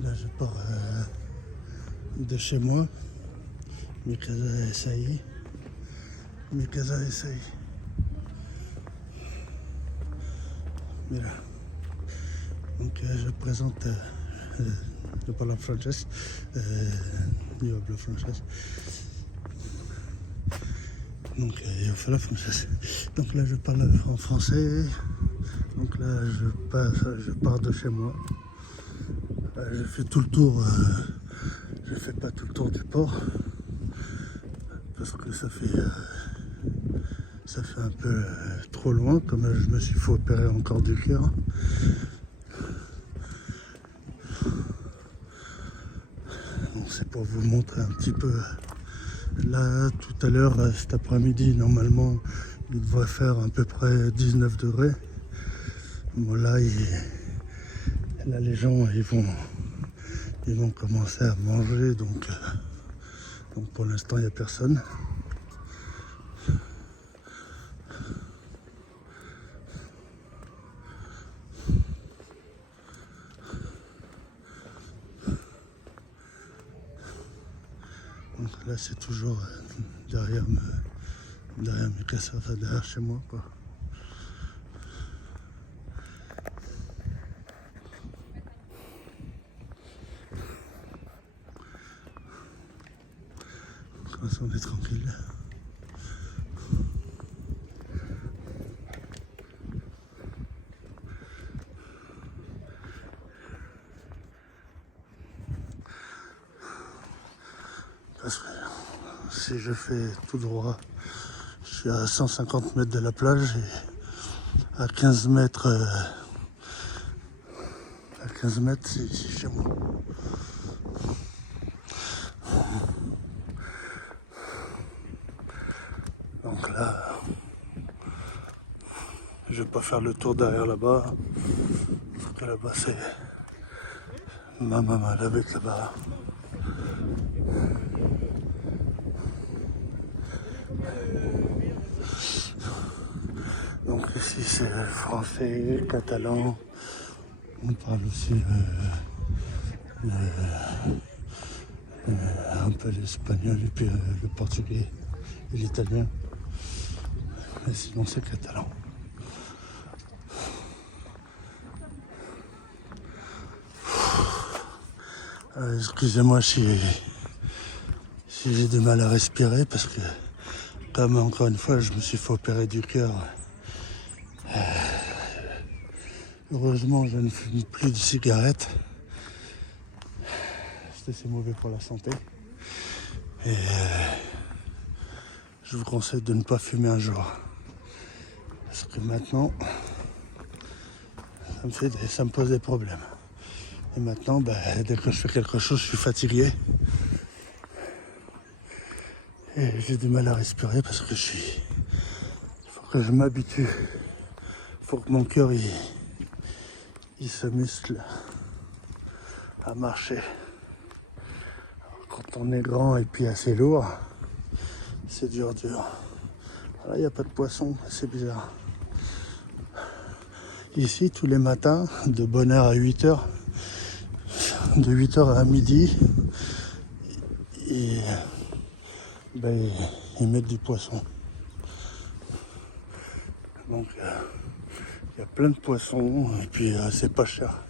Là, je pars de chez moi, Mikasa Essaï. Mikasa Essaï. Mais là, donc je présente, je parle en français, je parle français. Donc je fais la française. Donc là, je parle en français. Donc là, je pars de chez moi. Je fais tout le tour. Je fais pas tout le tour du port parce que ça fait un peu trop loin. Comme je me suis fait opérer encore du cœur. Donc c'est pour vous montrer un petit peu. Là, tout à l'heure, cet après-midi, normalement, il devrait faire à peu près 19 degrés. Bon, là, les gens, ils vont commencer à manger, donc pour l'instant, il n'y a personne. Donc là, c'est toujours derrière mes casses, enfin derrière chez moi, quoi. Comme ça, on est tranquille. Parce que si je fais tout droit, je suis à 150 mètres de la plage et à 15 mètres, c'est ici chez moi. Donc là, je vais pas faire le tour derrière là-bas. Parce que là-bas, c'est ma maman, elle habite là-bas. Donc ici, c'est le français, catalan. On parle aussi un peu l'espagnol et puis le portugais et l'italien. Mais sinon, c'est catalan. Excusez-moi si j'ai du mal à respirer parce que, comme encore une fois, je me suis fait opérer du cœur. Heureusement, je ne fume plus de cigarettes. C'est mauvais pour la santé. Et je vous conseille de ne pas fumer un jour. Parce que maintenant, ça me pose des problèmes. Et maintenant, dès que je fais quelque chose, je suis fatigué. Et j'ai du mal à respirer parce que il faut que je m'habitue. Il faut que mon cœur il se muscle à marcher. Quand on est grand et puis assez lourd, c'est dur. Là, il n'y a pas de poisson, c'est bizarre. Ici, tous les matins, de bonne heure à 8h, de 8h à midi, ils mettent du poisson. Donc, il y a plein de poissons et puis c'est pas cher.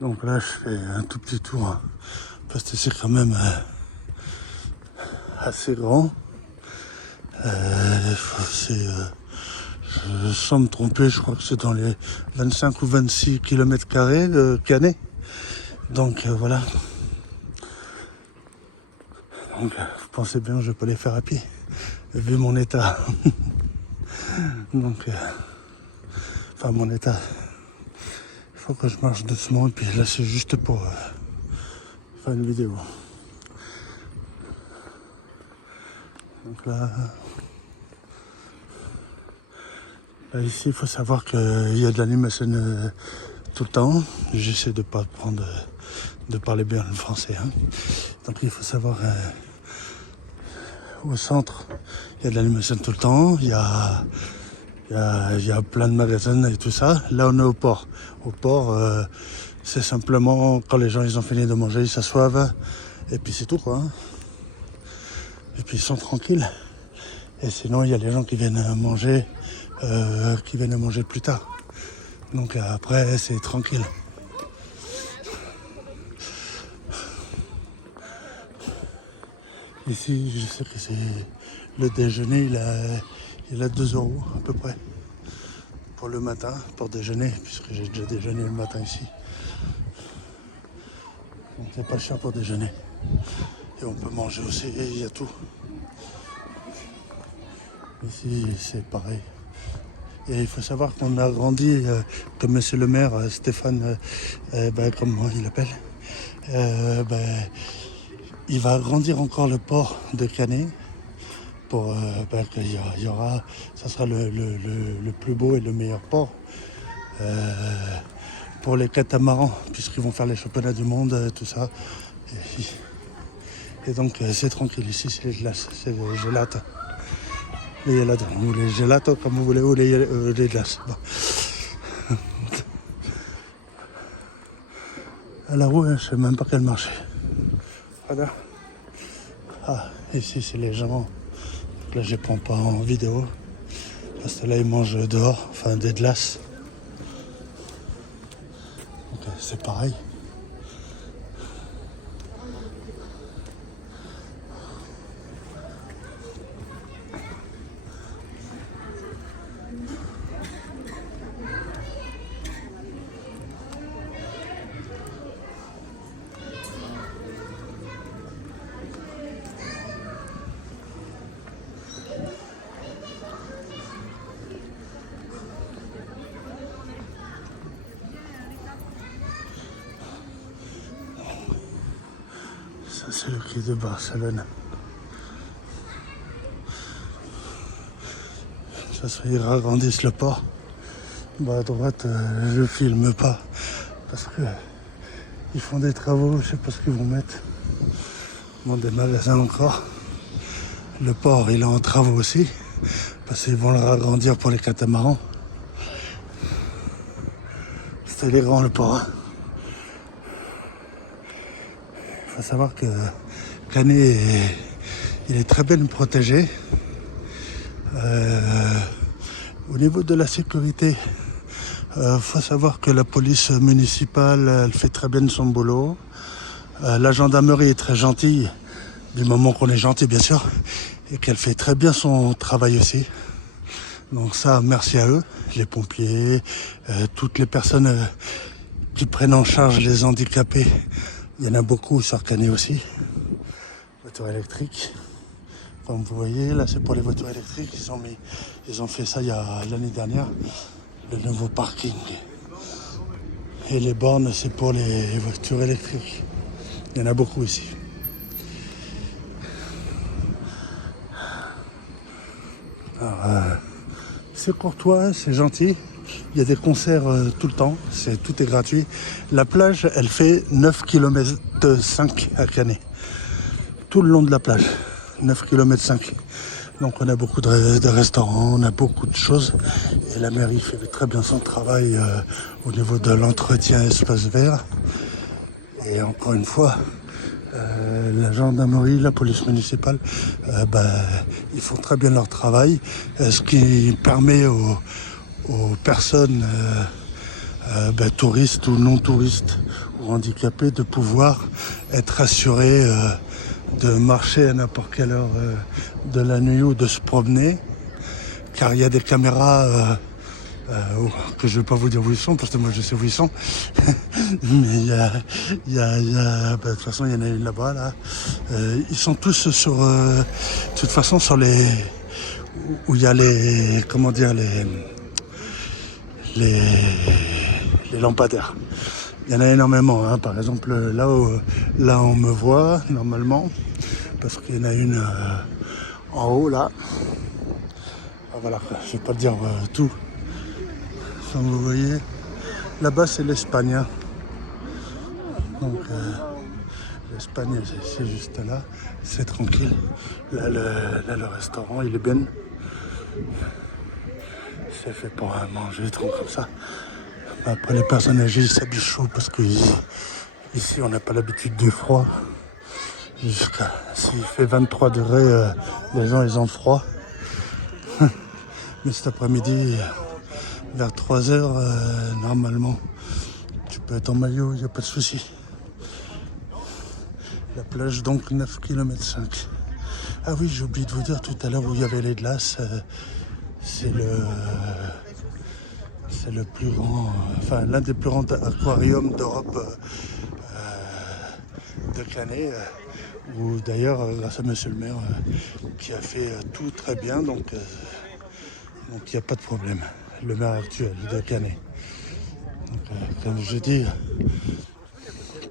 Donc là, je fais un tout petit tour parce que c'est quand même assez grand. Sans me tromper, je crois que c'est dans les 25 ou 26 km² de Canet. Donc voilà. Donc vous pensez bien que je vais pas les faire à pied, vu mon état. Donc, enfin mon état. Il faut que je marche doucement et puis là c'est juste pour faire une vidéo. Donc là, Là, ici, il faut savoir qu'il y a de l'animation tout le temps. J'essaie de pas prendre, de parler bien le français. Hein. Donc il faut savoir, au centre, il y a de l'animation tout le temps. Il y a plein de magasins et tout ça. Là, on est au port. Au port, c'est simplement quand les gens ils ont fini de manger, ils s'assoivent. Et puis c'est tout quoi. Hein. Et puis ils sont tranquilles. Et sinon, il y a les gens qui viennent manger plus tard. Donc après, c'est tranquille. Ici, je sais que c'est le déjeuner, il a 2 € à peu près pour le matin, pour déjeuner, puisque j'ai déjà déjeuné le matin ici. Donc c'est pas cher pour déjeuner. Et on peut manger aussi, et il y a tout. Ici, c'est pareil. Et il faut savoir qu'on a grandi, comme monsieur le maire, Stéphane, comme moi il l'appelle, il va agrandir encore le port de Canet pour qu'il y aura, ça sera le plus beau et le meilleur port pour les catamarans, puisqu'ils vont faire les championnats du monde, tout ça. Et donc c'est tranquille, ici c'est les glaces, c'est les gelato. Les gelato, ou les gelato comme vous voulez, ou les glaces. Bon. À la roue, je ne sais même pas quel marché. Voilà. Ah, ici c'est les gens. Là je ne prends pas en vidéo. Parce que là ils mangent dehors, enfin des glaces. Donc c'est pareil. Ça c'est le quai de Barcelone. Ça ils agrandissent le port. Bah, à droite, je filme pas parce que ils font des travaux, je sais pas ce qu'ils vont mettre. Bon, des magasins encore. Le port, il est en travaux aussi parce qu'ils vont le agrandir pour les catamarans. C'était grand le port. Hein. Il faut savoir que Canet, il est très bien protégé. Au niveau de la sécurité, faut savoir que la police municipale, elle fait très bien son boulot. La gendarmerie est très gentille, du moment qu'on est gentil bien sûr, et qu'elle fait très bien son travail aussi. Donc ça, merci à eux, les pompiers, toutes les personnes qui prennent en charge les handicapés. Il y en a beaucoup sur Canet aussi. Voitures électriques. Comme vous voyez, là c'est pour les voitures électriques. Ils ont fait ça l'année dernière, le nouveau parking. Et les bornes, c'est pour les voitures électriques. Il y en a beaucoup ici. Alors, c'est courtois, c'est gentil. Il y a des concerts tout le temps, tout est gratuit. La plage, elle fait 9,5 km à Canet. Tout le long de la plage, 9,5 km. Donc on a beaucoup de restaurants, on a beaucoup de choses. Et la mairie fait très bien son travail au niveau de l'entretien espace vert. Et encore une fois, la gendarmerie, la police municipale, ils font très bien leur travail. Ce qui permet aux personnes touristes ou non touristes ou handicapés de pouvoir être assurées de marcher à n'importe quelle heure de la nuit ou de se promener, car il y a des caméras que je ne vais pas vous dire où ils sont parce que moi je sais où ils sont. Mais de toute façon il y en a une là-bas là. Ils sont tous sur de toute façon sur les où il y a les les lampadaires. Il y en a énormément, hein. Par exemple là on me voit normalement parce qu'il y en a une en haut là. Ah, voilà, je vais pas te dire tout. Comme vous voyez, là-bas c'est l'Espagne. Hein. Donc l'Espagne c'est juste là, c'est tranquille. Là le restaurant il est bien. C'est fait pour manger, des trucs comme ça. Après les personnes âgées ils s'habillent chaud parce que ici on n'a pas l'habitude du froid. Jusqu'à s'il fait 23 degrés, les gens ils ont froid. Mais cet après-midi, vers 3 heures, normalement, tu peux être en maillot, il n'y a pas de souci. La plage, donc 9 km 5. Ah oui, j'ai oublié de vous dire tout à l'heure où il y avait les glaces. C'est le plus grand, enfin l'un des plus grands aquariums d'Europe de Canet. Où d'ailleurs, grâce à monsieur le maire, qui a fait tout très bien, donc il n'y a pas de problème. Le maire actuel de Canet. Donc, comme je dis,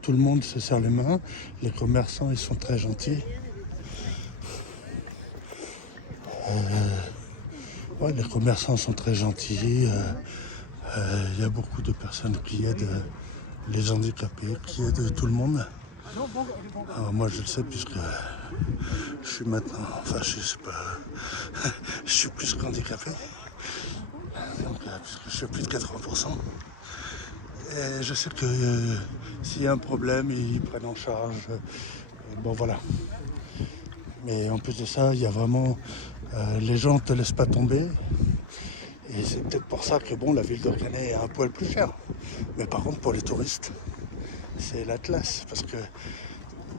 tout le monde se serre les mains. Les commerçants, ils sont très gentils. Ouais, les commerçants sont très gentils. Il y a beaucoup de personnes qui aident les handicapés, qui aident tout le monde. Alors moi, je le sais puisque je suis maintenant, enfin, je sais pas, je suis plus qu'handicapé. Donc, puisque je suis à plus de 80%. Et je sais que s'il y a un problème, ils prennent en charge. Bon, voilà. Mais en plus de ça, il y a vraiment... les gens ne te laissent pas tomber. Et c'est peut-être pour ça que bon, la ville de Canet est un poil plus chère. Mais par contre, pour les touristes, c'est la classe. Parce que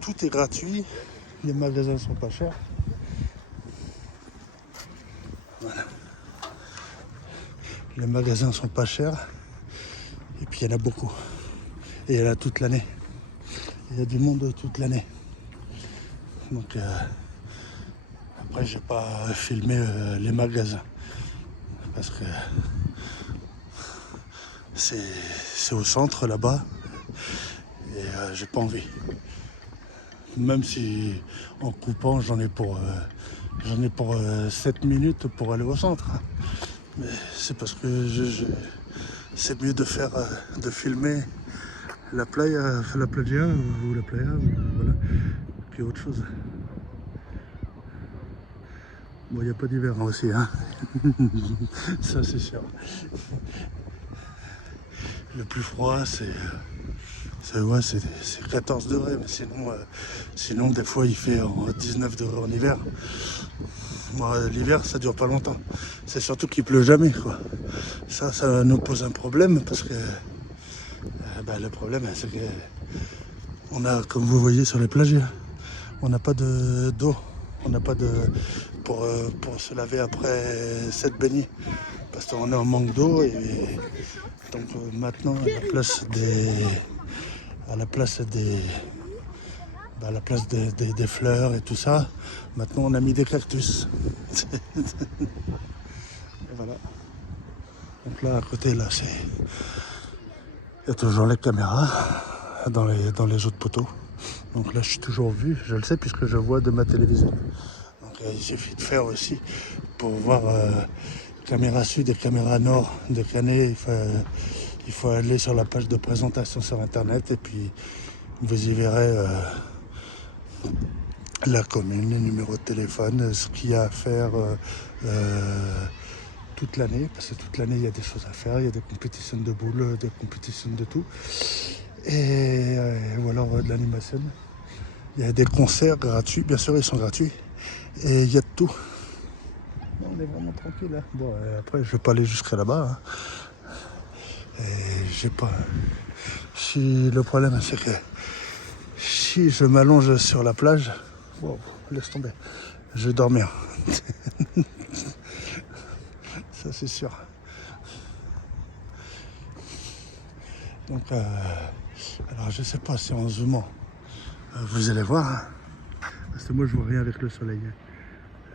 tout est gratuit. Les magasins sont pas chers. Voilà. Les magasins sont pas chers. Et puis il y en a beaucoup. Et il y en a toute l'année. Il y a du monde toute l'année. Donc après j'ai pas filmé les magasins. Parce que c'est au centre là-bas. Et j'ai pas envie. Même si en coupant j'en ai pour 7 minutes pour aller au centre. Mais c'est parce que c'est mieux de faire de filmer la playa ou la playa, voilà, qu'autre chose. Bon, il n'y a pas d'hiver aussi, hein. Ça c'est sûr. Le plus froid c'est 14 degrés, mais sinon des fois il fait 19 degrés en hiver. Moi, l'hiver ça dure pas longtemps. C'est surtout qu'il pleut jamais, quoi. Ça nous pose un problème parce que le problème c'est que on a, comme vous voyez sur les plages, on n'a pas d'eau. On n'a pas de pour se laver après cette baignée. Parce qu'on est en manque d'eau et donc maintenant à la place des fleurs et tout ça, maintenant on a mis des cactus. Et voilà. Donc là à côté là il y a toujours les caméras dans les autres poteaux. Donc là je suis toujours vu, je le sais puisque je vois de ma télévision. Donc il suffit de faire aussi pour voir caméra sud et caméra nord de Canet. Il faut aller sur la page de présentation sur internet et puis vous y verrez la commune, les numéros de téléphone, ce qu'il y a à faire toute l'année, parce que toute l'année il y a des choses à faire, il y a des compétitions de boules, des compétitions de tout, et ou alors de l'animation. Il y a des concerts gratuits, bien sûr ils sont gratuits, et il y a de tout. On est vraiment tranquille là. Bon, après je vais pas aller jusqu'à là-bas. Hein. Et j'ai pas. Si le problème c'est que si je m'allonge sur la plage, wow, laisse tomber, je vais dormir. Ça c'est sûr. Donc alors je sais pas si en zoomant vous allez voir, hein, parce que moi je vois rien avec le soleil.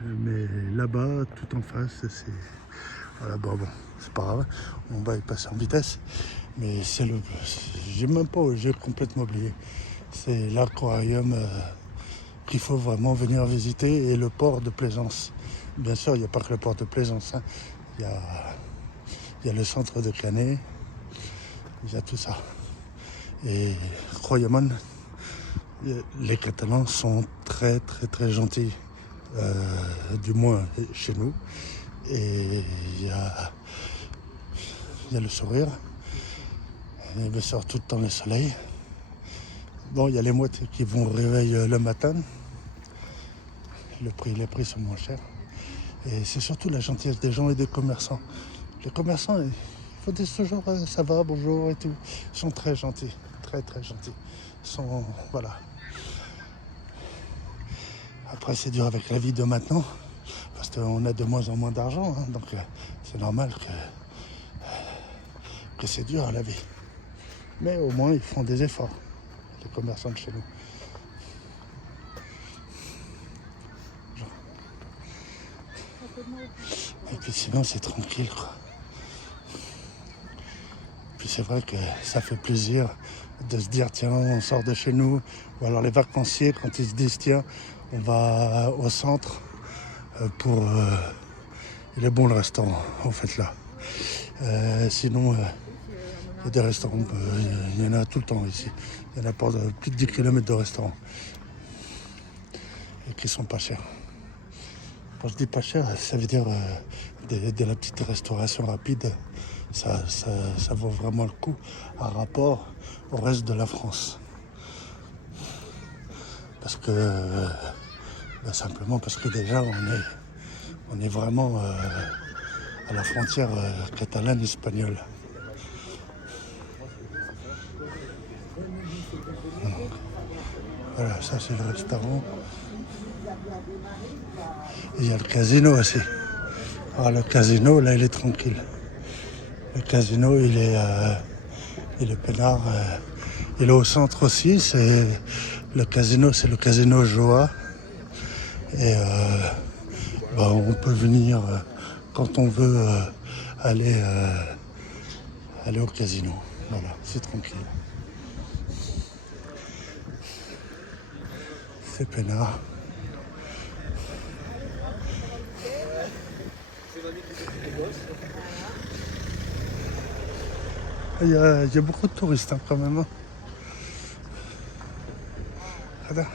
Mais là-bas, tout en face, c'est... Voilà, bon, c'est pas grave, on va y passer en vitesse. Mais j'ai complètement oublié. C'est l'aquarium qu'il faut vraiment venir visiter et le port de Plaisance. Bien sûr, il n'y a pas que le port de Plaisance. Hein. Il y il y a le centre de Canet, il y a tout ça. Et croyez-moi, les Catalans sont très très très gentils, du moins chez nous. Et il y a le sourire, il me sort tout le temps le soleil. Bon, il y a les mouettes qui vont au réveil le matin. Les prix sont moins chers. Et c'est surtout la gentillesse des gens et des commerçants. Les commerçants, il faut dire toujours ça va, bonjour et tout. Ils sont très gentils, très très gentils. Ils sont, voilà. Après, c'est dur avec la vie de maintenant, parce qu'on a de moins en moins d'argent, hein, donc c'est normal que c'est dur la vie. Mais au moins, ils font des efforts, les commerçants de chez nous. Et puis sinon, c'est tranquille, quoi. Puis c'est vrai que ça fait plaisir de se dire, tiens, on sort de chez nous. Ou alors les vacanciers, quand ils se disent, tiens, on va au centre pour... il est bon le restaurant, en fait, là. Sinon, il y a des restaurants, il y en a tout le temps ici. Il y en a pour plus de 10 km de restaurants. Et qui sont pas chers. Quand je dis pas cher, ça veut dire de la petite restauration rapide. Ça vaut vraiment le coup par rapport au reste de la France. Parce que, simplement parce que déjà on est vraiment à la frontière catalane-espagnole. Voilà, ça c'est le restaurant. Et il y a le casino aussi. Alors le casino, là, il est tranquille. Le casino, il est peinard. Il est au centre aussi. Le casino, c'est le casino Joa. Et on peut venir quand on veut aller au casino. Voilà, c'est tranquille. C'est peinard. Il y a beaucoup de touristes hein, quand même. Hein. Voilà.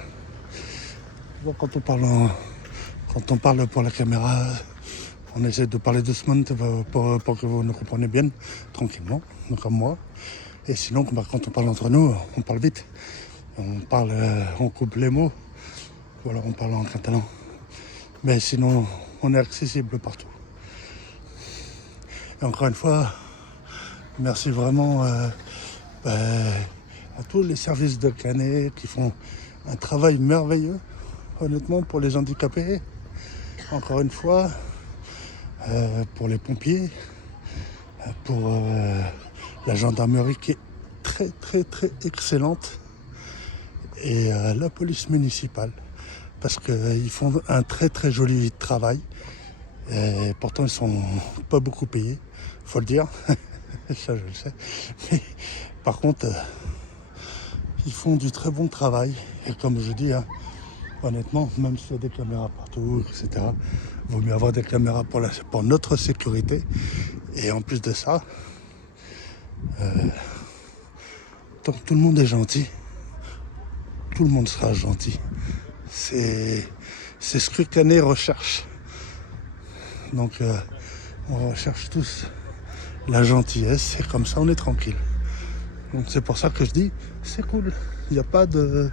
Bon, quand on parle pour la caméra, on essaie de parler doucement pour que vous nous compreniez bien, tranquillement, comme moi. Et sinon, quand on parle entre nous, on parle vite. On coupe les mots, ou alors on parle en catalan. Mais sinon, on est accessible partout. Et encore une fois, merci vraiment à tous les services de Canet qui font un travail merveilleux, honnêtement, pour les handicapés. Encore une fois, pour les pompiers, pour la gendarmerie qui est très très très excellente et la police municipale parce qu'ils font un très très joli travail et pourtant ils sont pas beaucoup payés, faut le dire. Ça je le sais, mais par contre ils font du très bon travail et comme je dis hein, honnêtement, même s'il y a des caméras partout, etc., il vaut mieux avoir des caméras pour notre sécurité. Et en plus de ça, tant que tout le monde est gentil, tout le monde sera gentil. C'est ce que Canet recherche. Donc, on recherche tous la gentillesse et comme ça, on est tranquille. Donc, c'est pour ça que je dis, c'est cool. Il n'y a pas de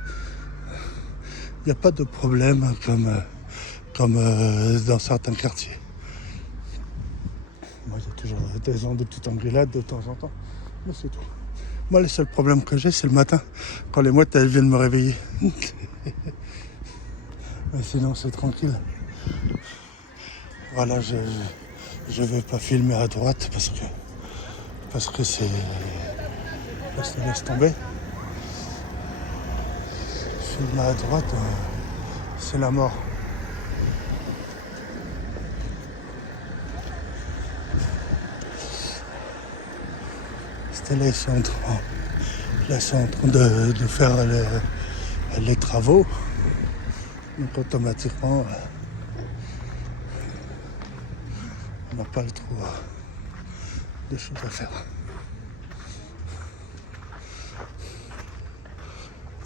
problème comme dans certains quartiers. Moi, il y a toujours des petites engueulades de temps en temps, mais c'est tout. Moi, le seul problème que j'ai, c'est le matin, quand les mouettes, elles viennent me réveiller. Mais sinon, c'est tranquille. Voilà, je vais pas filmer à droite parce que c'est... Laisse tomber. Filmer à droite, c'est la mort. Là, ils sont en train de faire les travaux. Donc automatiquement, on n'a pas le trou. de choses à faire.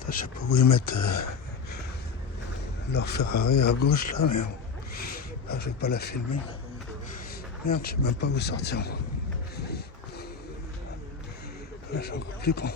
Je sais pas où ils mettent leur Ferrari à gauche là, mais je vais pas la filmer. Merde, je sais même pas où sortir. Là, je suis encore plus con.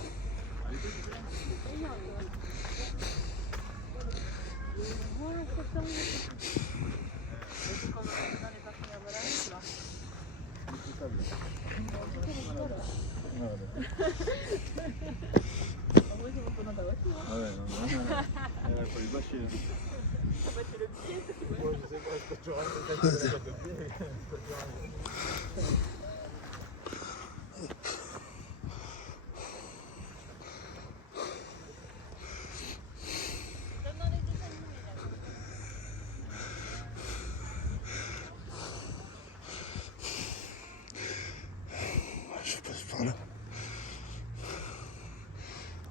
Je passe par là.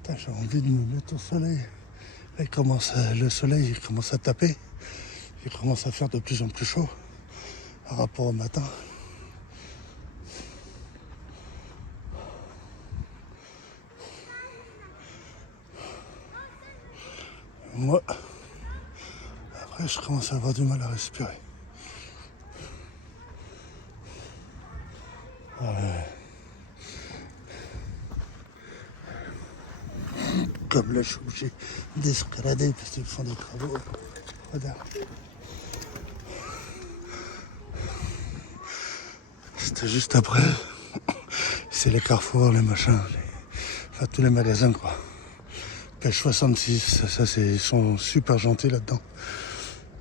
Putain, j'ai envie de me mettre au soleil. Là, le soleil il commence à taper. Il commence à faire de plus en plus chaud par rapport au matin. Moi, après, je commence à avoir du mal à respirer. Comme là, je suis obligé d'escalader parce qu'ils font des travaux. Regarde. C'était juste après. C'est les carrefours, les machins, enfin tous les magasins quoi. Pêche 66, ça c'est, ils sont super gentils là-dedans.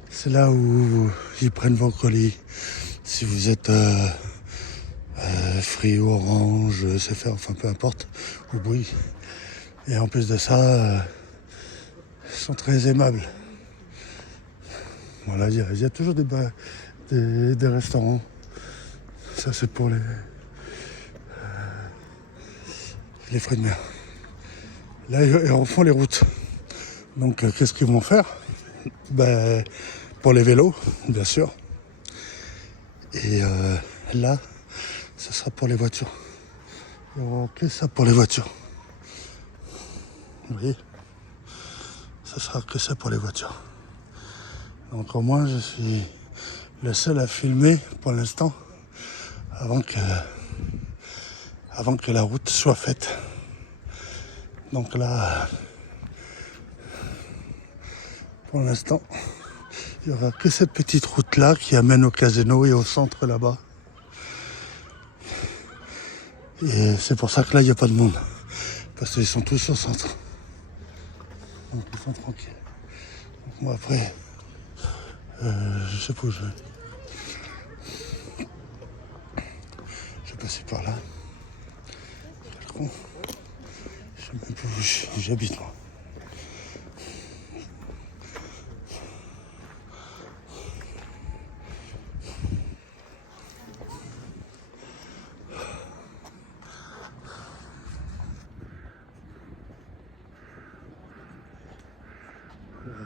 C'est là où ils prennent vos colis. Si vous êtes Free ou Orange, CFR, enfin peu importe, ou Bouygues. Et en plus de ça, ils sont très aimables. Voilà, il y a toujours des restaurants. Ça c'est pour les fruits de mer. Là, ils refont les routes. Donc, qu'est-ce qu'ils vont faire? Ben, pour les vélos, bien sûr. Et là, ce sera pour les voitures. Il n'y aura que ça pour les voitures. Vous voyez? Ce sera que ça pour les voitures. Donc, au moins, je suis le seul à filmer pour l'instant avant que la route soit faite. Donc là, pour l'instant, il n'y aura que cette petite route-là qui amène au casino et au centre là-bas. Et c'est pour ça que là, il n'y a pas de monde. Parce qu'ils sont tous au centre. Donc ils sont tranquilles. Donc moi après, je sais pas où je vais. Je vais passer par là. Quel con. Je sais même pas où j'habite moi.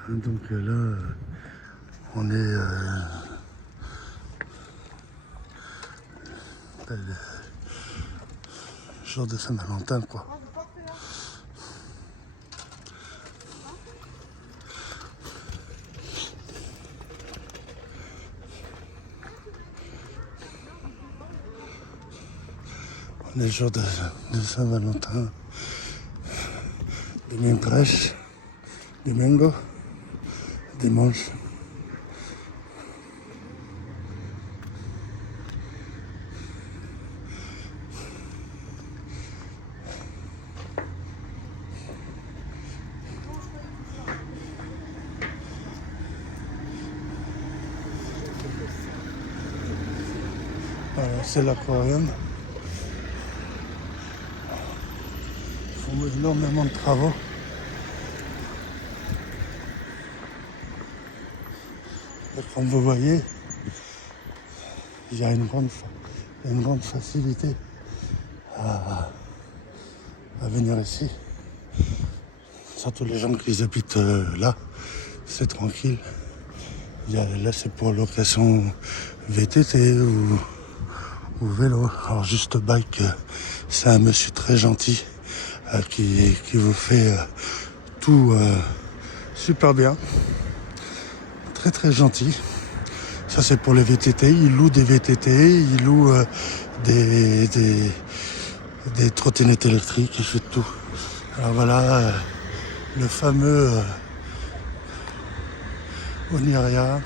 Donc là, on est le jour de Saint-Valentin quoi. On est le jour de Saint-Valentin, de Mientras, Domingo, dimanche. Voilà, c'est l'aquarium. Ils font énormément de travaux. Et comme vous voyez, il y a une grande facilité à venir ici. Surtout les gens qui habitent là, c'est tranquille. Là c'est pour location VTT ou ou vélo. Alors juste bike, c'est un monsieur très gentil qui vous fait tout super bien, très très gentil. Ça c'est pour les VTT, il loue des VTT, il loue des trottinettes électriques, il fait tout. Alors voilà le fameux Oniria.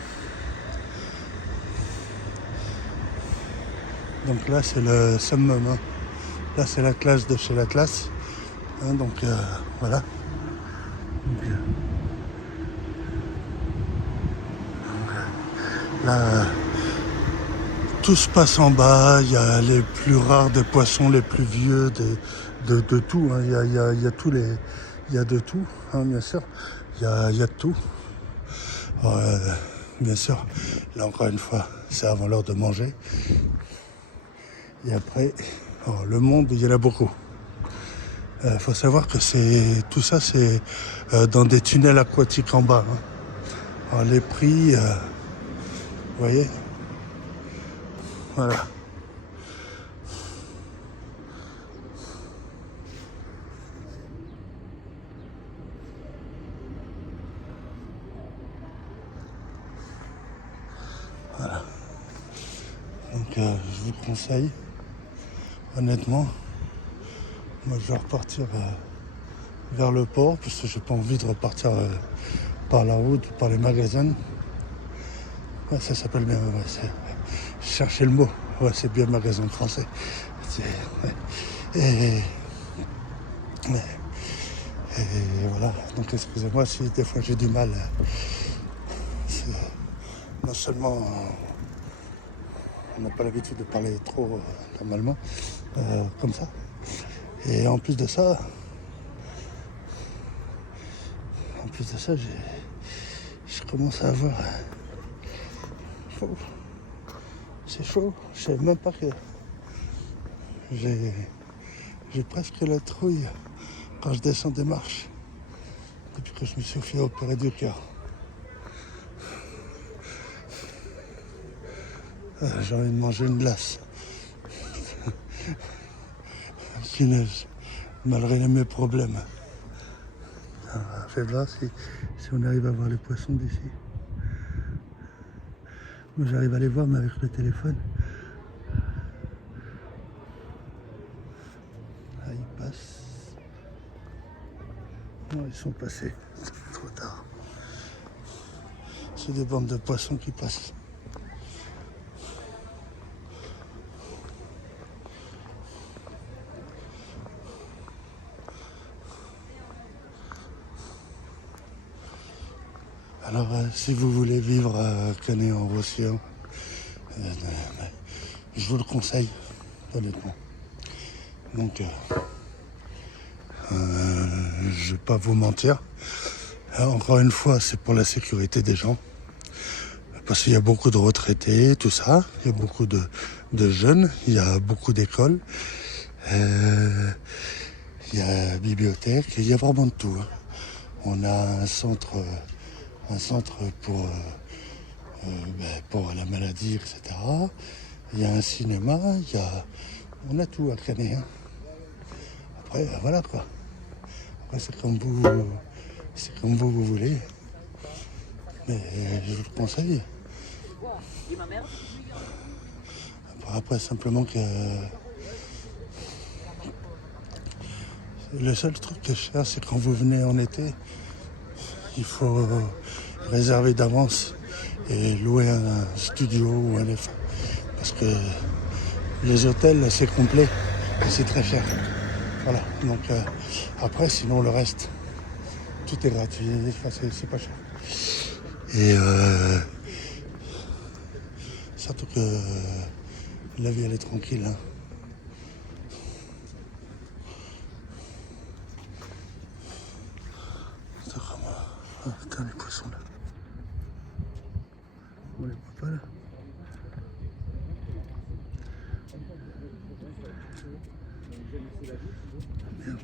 Donc là c'est le summum, hein. Là c'est la classe de chez l'Atlas, hein, donc voilà. Donc, là tout se passe en bas, il y a les plus rares des poissons, les plus vieux de tout, hein. Il y a tous les, il y a de tout, hein, bien sûr, il y a de tout. Bien sûr, là encore une fois, c'est avant l'heure de manger. Et après, le monde, il y en a beaucoup. Faut savoir que tout ça, c'est dans des tunnels aquatiques en bas, hein. Alors, les prix, vous voyez, voilà. Donc je vous conseille, honnêtement, moi je vais repartir vers le port, parce que j'ai pas envie de repartir par la route, par les magasins. Ouais, ça s'appelle bien, ouais, je cherchais le mot, ouais, c'est bien magasin français. Ouais. Et voilà, donc excusez-moi si des fois j'ai du mal. Non seulement on n'a pas l'habitude de parler trop normalement, comme ça, et en plus de ça, je commence à avoir chaud. C'est chaud, je savais même pas que j'ai presque la trouille quand je descends des marches, depuis que je me suis fait opérer du cœur. J'ai envie de manger une glace. Finesse, malgré mes problèmes. Fais voir si on arrive à voir les poissons d'ici. Moi j'arrive à les voir, mais avec le téléphone. Ah, ils passent. Non, ils sont passés. Trop tard. C'est des bandes de poissons qui passent. Alors, si vous voulez vivre à Canet-en-Roussillon, je vous le conseille, honnêtement. Donc, je vais pas vous mentir. Encore une fois, c'est pour la sécurité des gens. Parce qu'il y a beaucoup de retraités, tout ça. Il y a beaucoup de jeunes. Il y a beaucoup d'écoles. Il y a bibliothèque. Il y a vraiment de tout, hein. On a un centre pour la maladie, etc. Il y a un cinéma. On a tout à Canet, hein. Après, voilà quoi. Après, c'est comme vous voulez. Mais je vous le conseille. Après, simplement que le seul truc que je cherche, c'est quand vous venez en été, il faut réserver d'avance et louer un studio ou un F1. Parce que les hôtels, c'est complet et c'est très cher. Voilà, donc après, sinon le reste, tout est gratuit, enfin, c'est pas cher. Et surtout que la vie, elle est tranquille, hein. Oh putain, les poissons là. On les voit pas là. Merde.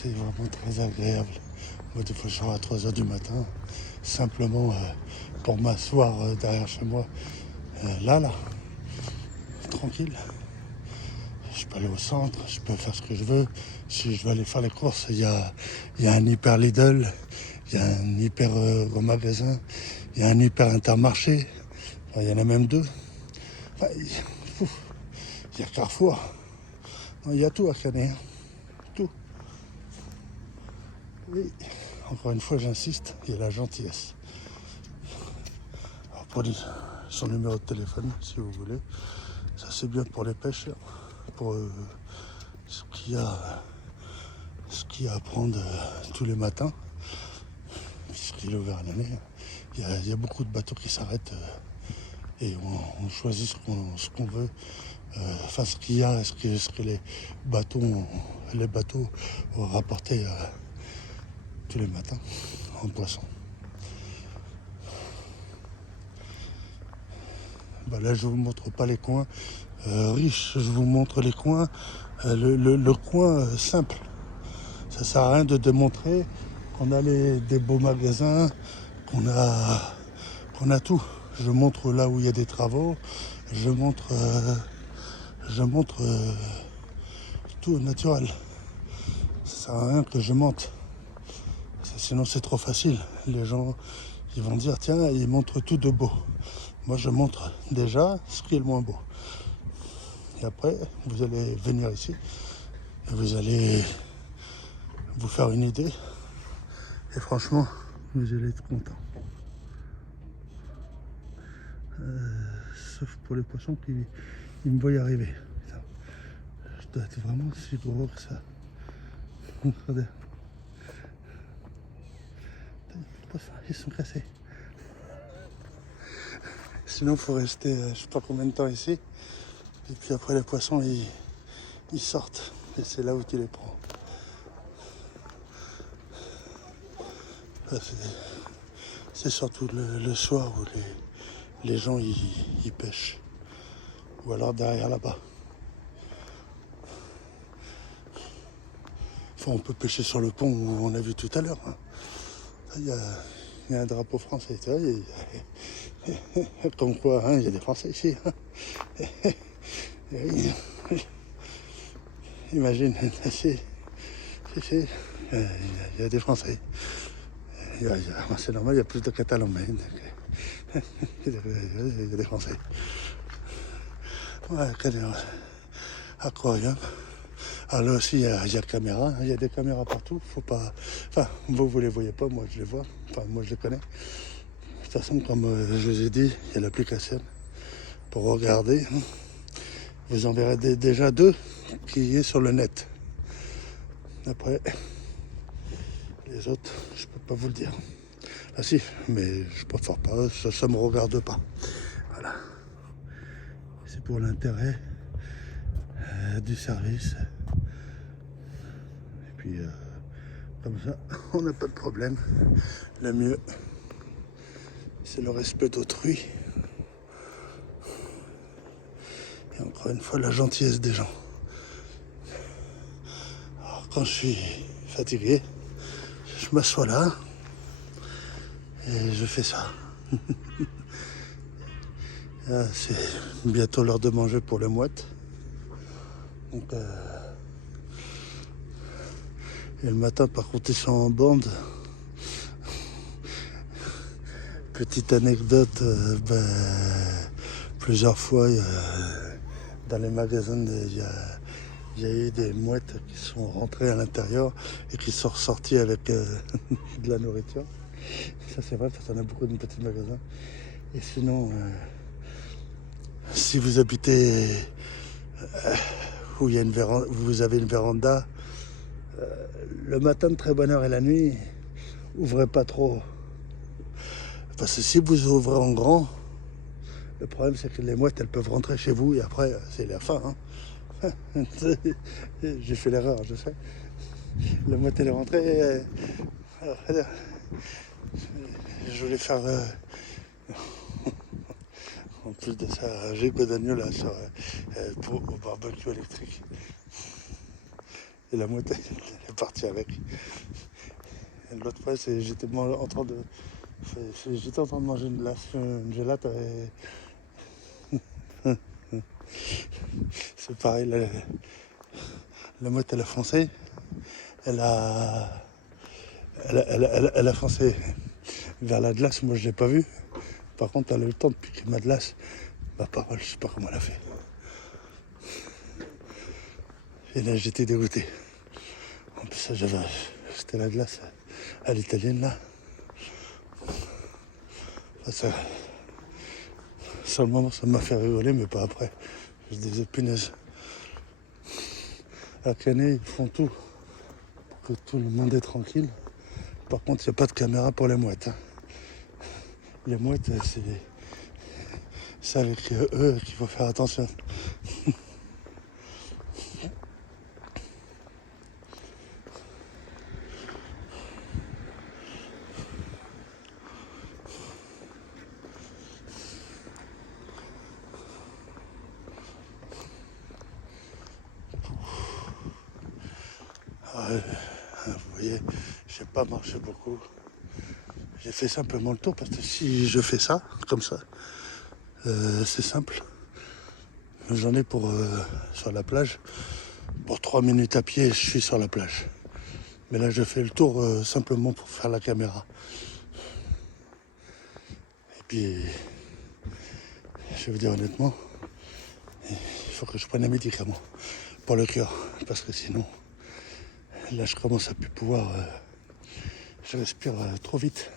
c'est vraiment très agréable. Moi, des fois, je sors à 3 heures du matin, simplement pour m'asseoir derrière chez moi, là, tranquille. Je peux aller au centre, je peux faire ce que je veux. Si je veux aller faire les courses, il y a un hyper Lidl, il y a un hyper gros magasin, il y a un hyper Intermarché. Enfin, il y en a même deux. Enfin, il y a Carrefour. Non, il y a tout à Canet, hein. Tout. Oui. Encore une fois, j'insiste, il y a la gentillesse. Alors, prenez son numéro de téléphone, si vous voulez. Ça, c'est bien pour les pêcheurs. Pour ce qu'il y a à prendre tous les matins, puisqu'il est ouvert à l'année. Il y a beaucoup de bateaux qui s'arrêtent et on choisit ce qu'on veut. Enfin, ce qu'il y a, ce que les bateaux ont rapporté tous les matins en poisson. Là, je vous montre pas les coins riches, je vous montre les coins, le coin simple. Ça sert à rien de démontrer qu'on a des beaux magasins, qu'on a tout. Je montre là où il y a des travaux, je montre tout naturel. Ça sert à rien que je monte. Sinon c'est trop facile. Les gens ils vont dire tiens, ils montrent tout de beau. Moi je montre déjà ce qui est le moins beau. Et après, vous allez venir ici et vous allez vous faire une idée. Et franchement, vous allez être content. Sauf pour les poissons qui me voient y arriver. Putain, je dois être vraiment si gros que ça. Regardez. Les poissons, ils sont cassés. Sinon, il faut rester je sais pas combien de temps ici. Et puis après, les poissons, ils sortent. Et c'est là où tu les prends. C'est surtout le soir où les gens ils pêchent. Ou alors derrière là-bas. Enfin, on peut pêcher sur le pont où on a vu tout à l'heure. Hein. Il y a un drapeau français. Tu vois, comme quoi, hein, il y a des Français ici. Hein. Imagine, ici, il y a des Français. C'est normal, il y a plus de Catalans, mais il y a des Français. Ouais, aquarium. Alors là aussi, il y a caméra, hein, il y a des caméras partout. Faut pas. Enfin, vous les voyez pas, moi je les vois. Enfin, moi je les connais. De toute façon, comme je vous ai dit, il y a l'application pour regarder. Hein. Vous en verrez déjà 2 qui est sur le net. Après, les autres, je peux pas vous le dire. Ah si, mais je préfère pas, ça me regarde pas. Voilà. C'est pour l'intérêt du service. Et puis, comme ça, on n'a pas de problème. Le mieux, c'est le respect d'autrui. Et encore une fois, la gentillesse des gens. Alors, quand je suis fatigué, je m'assois là et je fais ça. C'est bientôt l'heure de manger pour les mouettes. Donc, et le matin, par contre, ils sont en bande. Petite anecdote, plusieurs fois, dans les magasins, il y a eu des mouettes qui sont rentrées à l'intérieur et qui sont ressorties avec de la nourriture. Ça, c'est vrai, parce qu'on a beaucoup de petits magasins. Et sinon, si vous habitez où il y a vous avez une véranda, le matin de très bonne heure et la nuit, ouvrez pas trop. Parce que si vous ouvrez en grand, le problème c'est que les mouettes elles peuvent rentrer chez vous et après c'est la fin. Hein. J'ai fait l'erreur, je sais. La mouette elle est rentrée. Je voulais faire en plus de ça un gigot d'agneau là au barbecue électrique. Et la mouette, elle est partie avec. Et l'autre fois, j'étais en train de manger une glace, une gelate. C'est pareil, la mouette, elle a foncé. Elle a foncé vers la glace. Moi, je l'ai pas vue. Par contre, elle a eu le temps de piquer ma glace. Ma parole, je sais pas comment elle a fait. Et là, j'étais dégoûté. En plus, c'était la glace à l'italienne, là. Ça, sur le moment, ça m'a fait rigoler, mais pas après. Je disais, punaise. À Canet, ils font tout pour que tout le monde est tranquille. Par contre, il n'y a pas de caméra pour les mouettes. Hein. Les mouettes, c'est avec eux qu'il faut faire attention. Vous voyez, j'ai pas marché beaucoup. J'ai fait simplement le tour parce que si je fais ça, comme ça, c'est simple. J'en ai pour sur la plage. Pour 3 minutes à pied, je suis sur la plage. Mais là, je fais le tour simplement pour faire la caméra. Et puis, je vais vous dire honnêtement, il faut que je prenne un médicament pour le cœur. Parce que sinon, là, je commence à plus pouvoir. Je respire trop vite.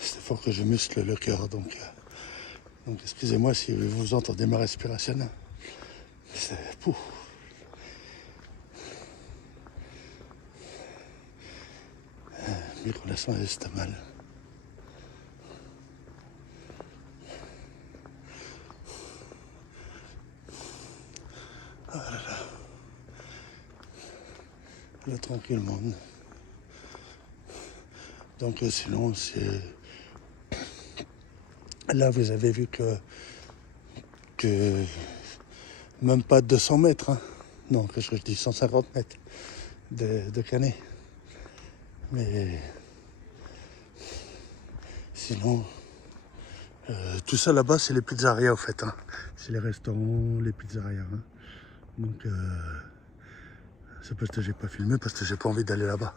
C'est fort que je muscle le cœur. Donc excusez-moi si vous entendez ma respiration. C'est pouf. Micro-leçon c'est mal. Ah là là. Là, tranquillement. Donc sinon, c'est... Là, vous avez vu que même pas 200 mètres. Hein. Non, qu'est-ce que je dis, 150 mètres de Canet. Mais sinon, tout ça là-bas, c'est les pizzerias, en fait. Hein. C'est les restaurants, les pizzerias. Hein. Donc, c'est parce que j'ai pas filmé, parce que j'ai pas envie d'aller là-bas.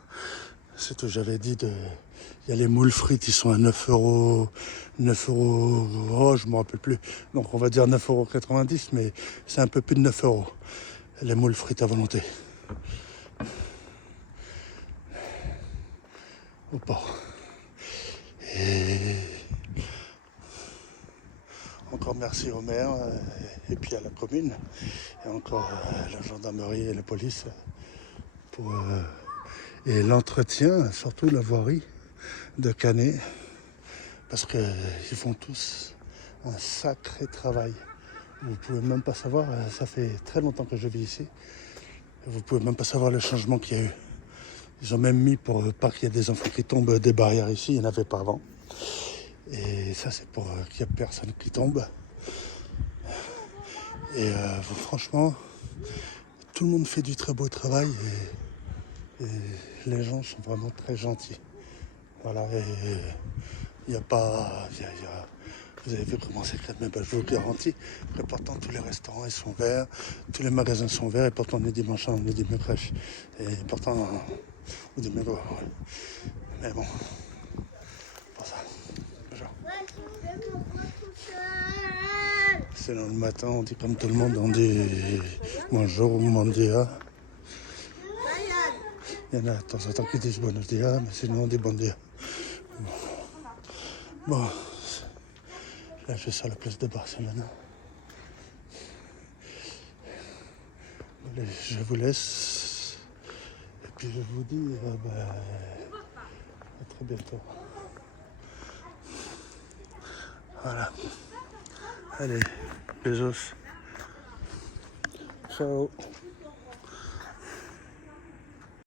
C'est tout, j'avais dit de... Il y a les moules frites, ils sont à 9 euros. 9 euros, oh, je me rappelle plus. Donc on va dire 9,90 €, mais c'est un peu plus de 9 euros. Les moules frites à volonté. Au port. Et encore merci au maire et puis à la commune. Et encore la gendarmerie et la police pour... et l'entretien, surtout la voirie de Canet. Parce qu'ils font tous un sacré travail. Vous pouvez même pas savoir, ça fait très longtemps que je vis ici, vous pouvez même pas savoir le changement qu'il y a eu. Ils ont même mis pour pas qu'il y ait des enfants qui tombent des barrières ici, il n'y en avait pas avant. Et ça c'est pour qu'il n'y ait personne qui tombe. Et franchement, tout le monde fait du très beau travail et les gens sont vraiment très gentils. Voilà, et il n'y a pas... Vous avez vu comment c'est calme, ben, je vous le garantis. Et pourtant, tous les restaurants ils sont ouverts, tous les magasins sont ouverts, et pourtant on est dimanche, on est dimanche crèche. Et pourtant, on dit mais bon. Mais bon, pour ça. Genre. Sinon le matin, on dit comme tout le monde, on dit bonjour ou bon dia. Il y en a de temps en temps qui disent buenos dia, mais sinon on dit bon dia. Bon. Là, je suis sur la place de Barcelone. Allez, je vous laisse. Et puis je vous dis à très bientôt. Voilà. Allez, bisous. Ciao.